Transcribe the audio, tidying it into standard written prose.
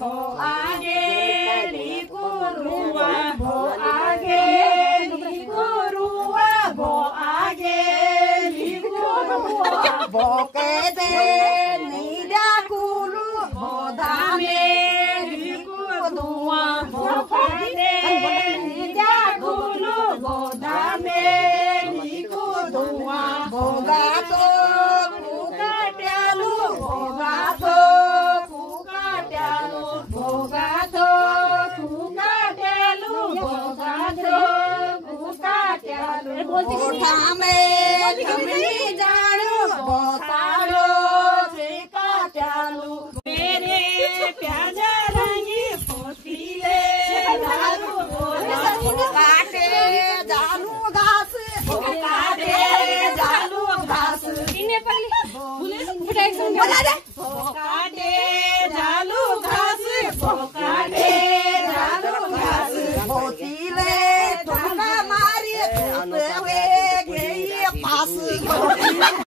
भो आगे लिकुरुवा भो आगे लिकुरुवा भो आगे लिकुरुवा भो के दे नीला कुलु भो धामे लिकुरुवा भो के दे नीला कुलु भो धामे लिकुरुवा भो गातो मेरे प्याजा रंगी पोतीले काटे जालू घास काटे जालू घास इन्हें पहले काटे जालू घास काटे जालू घास पोतीले ठोका मारी पास